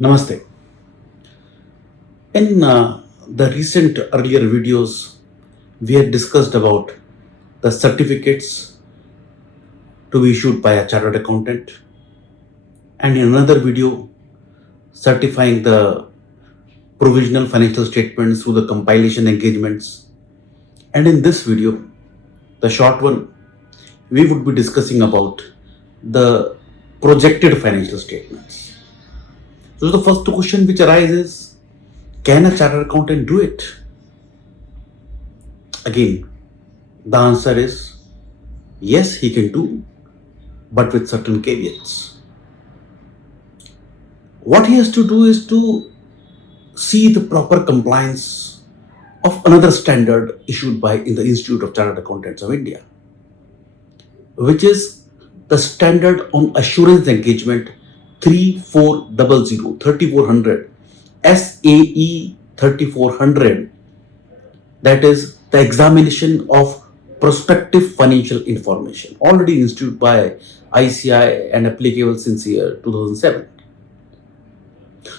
Namaste. In the recent earlier videos, we had discussed about the certificates to be issued by a chartered accountant, and in another video, certifying the provisional financial statements through the compilation engagements. And in this video, the short one, we would be discussing about the projected financial statements. So the first question which arises, can a chartered accountant do it? Again, the answer is yes, he can do, but with certain caveats. What he has to do is to see the proper compliance of another standard issued by in the Institute of Chartered Accountants of India, which is the Standard on Assurance Engagement 3400 SAE 3400, that is the examination of prospective financial information, already instituted by ICI and applicable since year 2007.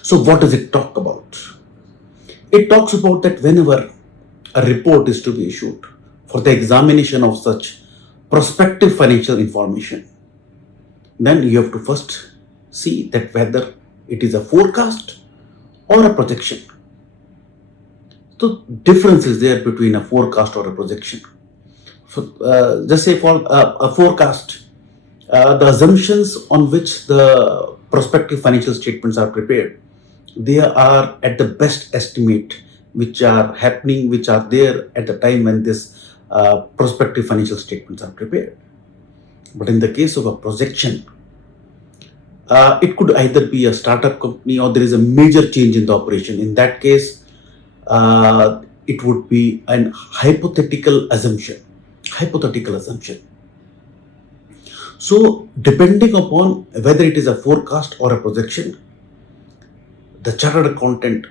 So what does it talk about? It talks about that whenever a report is to be issued for the examination of such prospective financial information, then you have to first see that whether it is a forecast or a projection. So difference is there between a forecast or a projection. Just say for a forecast, the assumptions on which the prospective financial statements are prepared, they are at the best estimate which are happening, which are there at the time when this prospective financial statements are prepared. But in the case of a projection, it could either be a startup company or there is a major change in the operation. In that case, it would be an hypothetical assumption. So, depending upon whether it is a forecast or a projection, the chartered accountant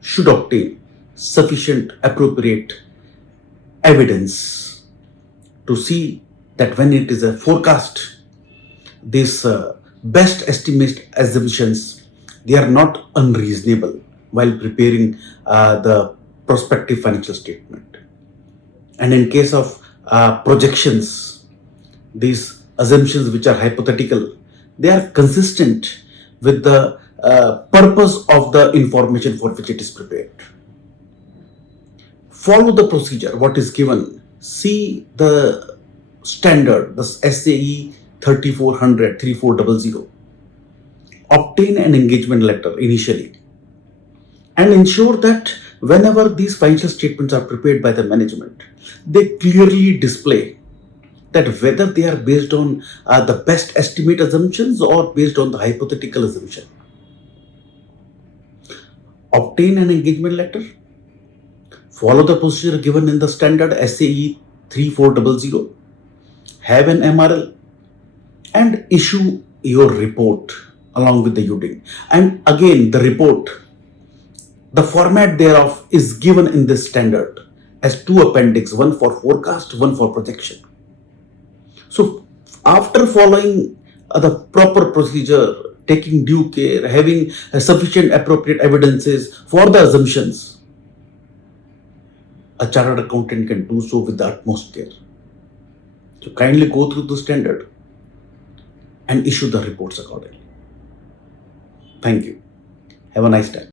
should obtain sufficient appropriate evidence to see that when it is a forecast, these best estimate assumptions, they are not unreasonable while preparing the prospective financial statement. And in case of projections, these assumptions which are hypothetical, they are consistent with the purpose of the information for which it is prepared. Follow the procedure, what is given. See the standard, the SAE 3400. Obtain an engagement letter initially and ensure that whenever these financial statements are prepared by the management, they clearly display that whether they are based on the best estimate assumptions or based on the hypothetical assumption. Obtain an engagement letter, follow the procedure given in the standard SAE 3400, have an MRL, and issue your report along with the UDIN. And again, the report, the format thereof is given in this standard as two appendix, one for forecast, one for projection. So after following the proper procedure, taking due care, having sufficient appropriate evidences for the assumptions, a chartered accountant can do so with the utmost care. So kindly go through the standard and issue the reports accordingly. Thank you. Have a nice time.